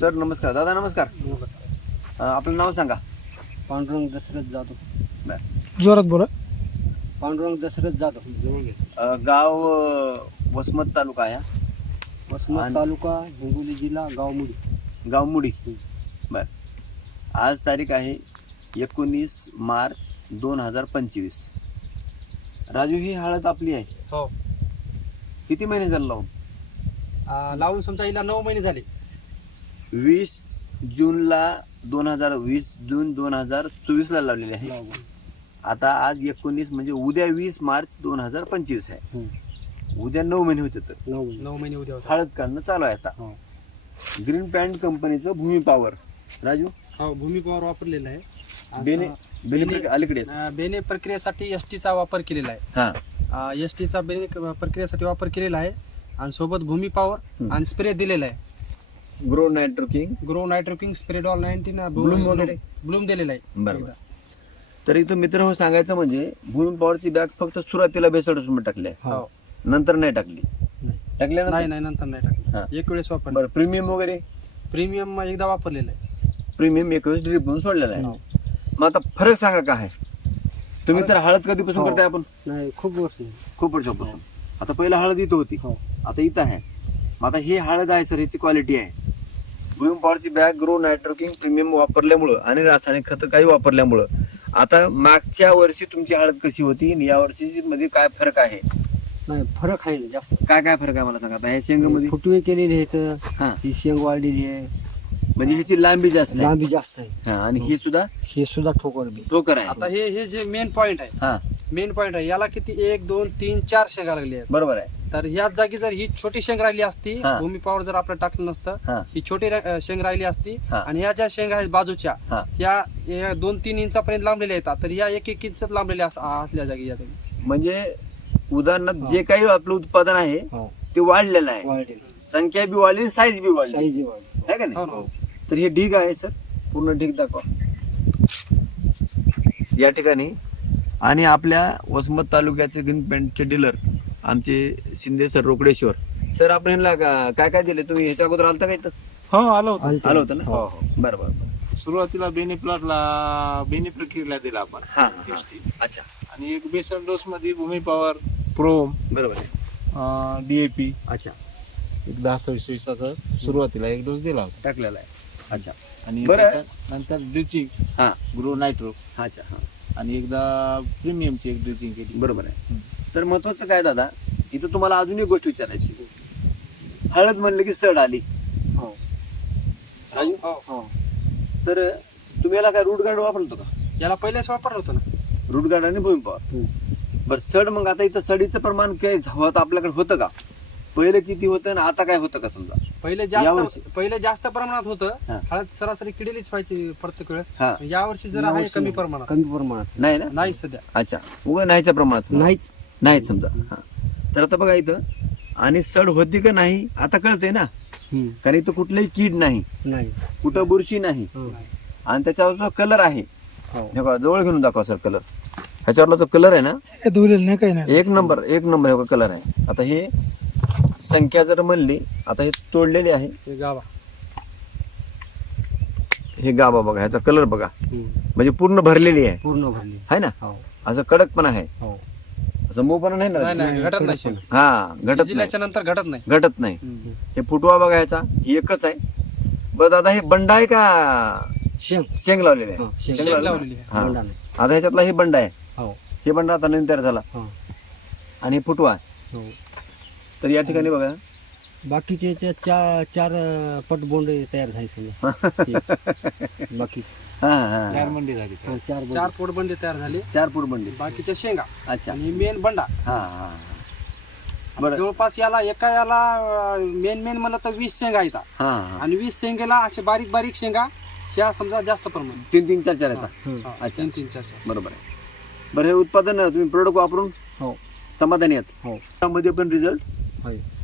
Sir नमस्कार. दादा नमस्कार. नमस्कार. आपलं नाव सांगा. पांडुरंग दशरथ जाधव. जोरात बोला. पांडुरंग दशरथ जाधव. गाव वसमत तालुका आहे. वसमत तालुका, हिंगोली जिल्हा, गावमुडी. गावमुडी. बर. आज तारीख आहे 19 मार्च 2025. राजू ही हळद आपली आहे. हो. किती महिने झाले लावून? लावून समजा हिला 9 महिने झाले. 20 जूनला 2020 जून 2024 ला लावलेली आहे. आता आज 19 म्हणजे उद्या 20 मार्च 2025 आहे. उद्या 9 महिने होते. तर 9 महिने उद्या होतात. हळद काढणं चालू आहे आता. ग्रीन पॅन्ट कंपनीचं भूमी पॉवर. राजू हो, भूमी पॉवर वापरलेला आहे. बेने अलीकडे बेने प्रक्रियेसाठी एसटीचा वापर केलेला आहे. हा, एसटीचा बेने प्रक्रियेसाठी वापर केलेला आहे आणि सोबत भूमी पॉवर आणि स्प्रे दिलेला आहे. ग्रो नायट्रोकिंग, ग्रो नायट्रोकिंग, स्प्रेडॉल 19 ब्लूम वगैरे ब्लूम दिलेला आहे. बरोबर. तर इथं मित्र हो सांगायचं म्हणजे भूमी पॉवरची बॅग फक्त सुरुवातीला बेसड टाकली आहे. हो. नंतर नाही टाकली. टाकल्या नाही नंतर नाही टाकली. एक वेळेस वापर. बरं. प्रीमियम वगैरे प्रीमियम एकदा वापरलेलं आहे. प्रीमियम 21 ड्रिप म्हणून सोडलेला आहे. मग आता फरक सांगा काय आहे. तुम्ही तर हळद कधीपासून करताय आपण? नाही, खूप वर्ष. खूप वर्षापासून. आता पहिला हळद इथं होती, आता इथं आहे. मग आता ही हळद आहे सर, ह्याची क्वालिटी आहे. भूमी पॉवरची बॅग, ग्रो नायट्रोकिंग प्रीमियम वापरल्यामुळं आणि रासायनिक खत काही वापरल्यामुळं आता मागच्या वर्षी तुमची हळद कशी होती आणि या वर्षी मध्ये काय फरक आहे? नाही, फरक आहे ना जास्त. काय फरक आहे मला सांगा. आता ह्या शेंगामध्ये फुटवे केलेले आहेत. हा, ही शेंग वाढलेली आहे. म्हणजे ह्याची लांबी जास्त आहे. लांबी जास्त आहे. हा, आणि ही सुद्धा हे सुद्धा ठोकर बी. ठोकर आहे. आता हे जे मेन पॉइंट आहे, हा, मेन पॉइंट आहे, याला किती 1 2 3 4 शेंगा लागली आहेत. बरोबर आहे. तर ह्याच जागी जर ही छोटी शेंग राहिली असती, हा. भूमी पॉवर जर आपलं टाकलं नसतं, हा, ही छोटी शेंग राहिली असती हा. आणि ह्या ज्या शेंगा आहेत बाजूच्या, हा. ह्या 2-3 इंचापर्यंत लांबलेल्या आहेत. तर ह्या 1-1 इंचात लांबलेल्या असल्या जागी या जागी. म्हणजे उदाहरणार्थ जे काही आपलं उत्पादन आहे हो. ते वाढलेलं आहे. वाढलेली. संख्या बी वाढली, साईज बी वाढली, साईज वाढली. आहे का हो नाही? ना. तर हे ढीग आहे सर, पूर्ण ढीग दाखवा या ठिकाणी. आणि आपल्या वसमत तालुक्याचे ग्रीन पॅन्टचे डीलर आमचे शिंदे सर, रोकडेश्वर सर. आपण ह्यांना काय दिले? तुम्ही ह्याच्या अगोदर आलता का इथं? हो, आलो होतो. आलं होतं ना? हो. बरं बरं. सुरुवातीला बेनी प्लॉटला बेनी प्रक्रियेला दिला आपण. हा, टेस्टी. अच्छा, आणि एक बेसन डोस मध्ये भूमी पॉवर, प्रोम, बरोबर आहे. DAP अच्छा, एक 10-26 सुरुवातीला एक डोस दिला होता. टाकलेला आहे. अच्छा, आणि बरं. नंतर ड्रिचिंग, हा, ग्रो नायट्रो, अच्छा, हा, आणि एकदा प्रीमियमची एक ड्रिचिंग केली. बरोबर आहे. तर महत्वाचं काय दादा, इथं तुम्हाला अजून एक गोष्ट विचारायची. हळद म्हणलं की सड आली. हो. राजू, हो. तर तुम्ही याला काय रूट गार्ड वापरतो का? याला पहिलेच वापरलं होतं ना. रूट गार्ड आणि भूमी पॉवर. बरं. सड, मग आता इथं सडीचं प्रमाण काय होतं आपल्याकडे, होतं का? पहिले किती होतं आणि आता काय होतं का? समजा पहिले यावर्षी? जास्त प्रमाणात होतं. हा. हळद सरासरी किडीलीच व्हायची प्रत्येक वेळेस. हा. यावर्षी जरा आहे कमी प्रमाणात. नाही ना? नाही सध्या. अच्छा, उगा नाहीच्या प्रमाणात नाही समजा. हा. तर आता बघा इथं, आणि सड होती का नाही आता कळते ना, कारण इथं कुठलंही कीड नाही, कुठं बुरशी नाही, आणि त्याच्यावरचा कलर आहे. हे बघा, जवळ घेऊन दाखवा सर कलर. ह्याच्यावरला जो कलर आहे ना, हे धुलेलं नाही, काही नाही. एक नंबर कलर आहे. आता हे संख्या जर म्हणली, आता हे तोडलेली आहे. हे गाभा बघा, ह्याचा कलर बघा, म्हणजे पूर्ण भरलेली आहे. पूर्ण भरली आहे ना? असं कडक पण आहे, असं मऊ पण नाही ना. नाही, घटत नाही शेंग. हा, घटत जिल्ह्याच्या नंतर घटत नाही. घटत नाही. हे फुटवा बघा, ह्याचा ही एकच आहे. बरं दादा, हे बंडा आहे का शेंग लावलेले आहे? शेंग शेंग लावलेली लावलेली आहे. आहे. हा. आता ह्याच्यातला हे बंडा आहे. हो. हे बंडा आता नवीन तयार झाला, आणि हे फुटवा आहे. हो. तर या ठिकाणी बघा, बाकीचे 4 पट बोंड तयार झाले समजा. बाकी हा हा, 4 मंडी झाली. 4 पोट बंडे तयार झाले. 4 फूट बंडी. बाकीच्या शेंगा अच्छा, आणि मेन बंडा. हा हा. बरं. जवळपास याला मेन म्हणलं तर 20 शेंगा आहेत. हा, आणि 20 शेंगेला असे बारीक बारीक शेंगा ह्या समजा जास्त प्रमाणात 3-3, 4-4 येतात. अच्छा, 3-4. बरोबर आहे. बरं, हे उत्पादन तुम्ही प्रोडक्ट वापरून समाधानी आहात? हो. त्यामध्ये पण रिझल्ट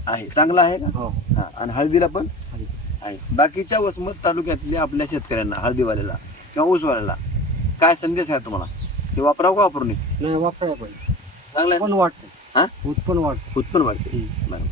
आहे, चांगला आहे का? हो. हा, आणि हळदीला पण आहे. बाकीच्या वसमत तालुक्यातल्या आपल्या शेतकऱ्यांना, हळदीवाल्याला किंवा ऊसवाल्याला काय संदेश आहे तुम्हाला? ते वापरावं का वापरू नये? नाही, वापरायला पाहिजे. चांगलं आहे, पण वाटतं. हा, उत्पन्न वाटतं. उत्पन्न वाढते. बरं.